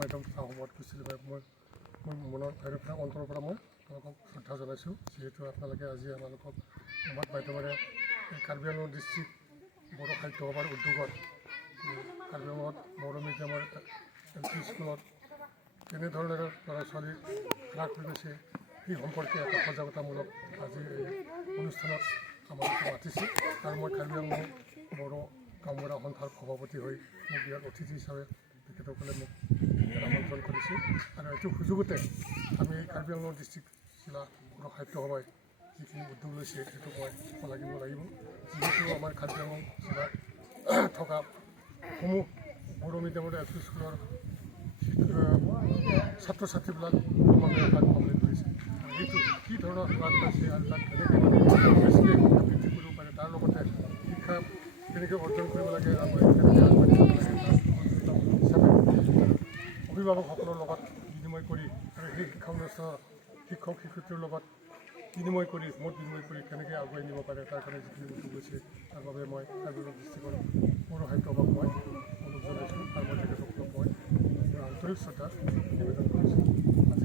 মাধ্যম তথা সময়ত গৈছিল মই মনৰ অন্তৰৰ পৰা মই আপোনালোকক শ্ৰদ্ধা জনাইছোঁ। যিহেতু আপোনালোকে আজি আমালোকক সংবাদ মাধ্যমেৰে কাৰ্বি আংলং ডিষ্ট্ৰিক্ট বড়ো সাহিত্য সভাৰ উদ্যোগত কাৰ্বি আংলঙত বড়ো মিডিয়ামৰ LP স্কুলত কেনেধৰণে ল'ৰা ছোৱালী হ্ৰাস হৈ গৈছে সেই সম্পৰ্কে এটা সজাগতামূলক আজি এই অনুষ্ঠানত আমালোকে মাতিছে। আৰু মই কাৰ্বি আংলং বড়ো গাঁওবুঢ়া সন্থাৰ সভাপতি হৈ মোক ইয়াৰ অতিথি হিচাপে তেখেতসকলে মোক আমন্ত্ৰণ কৰিছে। আৰু এইটো সুযোগতে আমি কাৰ্বি আংলং ডিষ্ট্ৰিক্ট জিলা বড়ো সাহিত্য সভাই যিখিনি উদ্যোগ লৈছে সেইটো মই শলাগিব লাগিব। যিহেতু আমাৰ কাৰ্বি আংলং জিলাত থকা সমূহ বড়ো মিডিয়ামৰ LP স্কুলৰ ছাত্ৰ ছাত্ৰীবিলাক ক্ৰমান্বয়ে হ্ৰাস পাবলৈ ধৰিছে। এইটো কি ধৰণৰ হ্ৰাস পাইছে আৰু তাত কেনেকৈ বেছিকৈ বৃদ্ধি কৰিব পাৰে, তাৰ লগতে শিক্ষা কেনেকৈ অৰ্জন কৰিব লাগে আৰু কেনেকৈ আগবাঢ়িব লাগে তাৰ হিচাপে অভিভাৱকসকলৰ লগত বিনিময় কৰি আৰু সেই শিক্ষা অনুষ্ঠানৰ শিক্ষক শিক্ষয়িত্ৰীৰ লগত বিনিময় কৰি মত বিনিময় কৰি কেনেকৈ আগুৱাই নিব পাৰে তাৰ কাৰণে যিখিনি উদ্যোগ লৈছে তাৰ বাবে মই কাৰ্বি আংলং ডিষ্ট্ৰিক্টৰ বড়ো সাহিত্য সভাক মই অনুৰোধ জনাইছোঁ আৰু মই তেখেতসকলক মই আন্তৰিক শ্ৰদ্ধা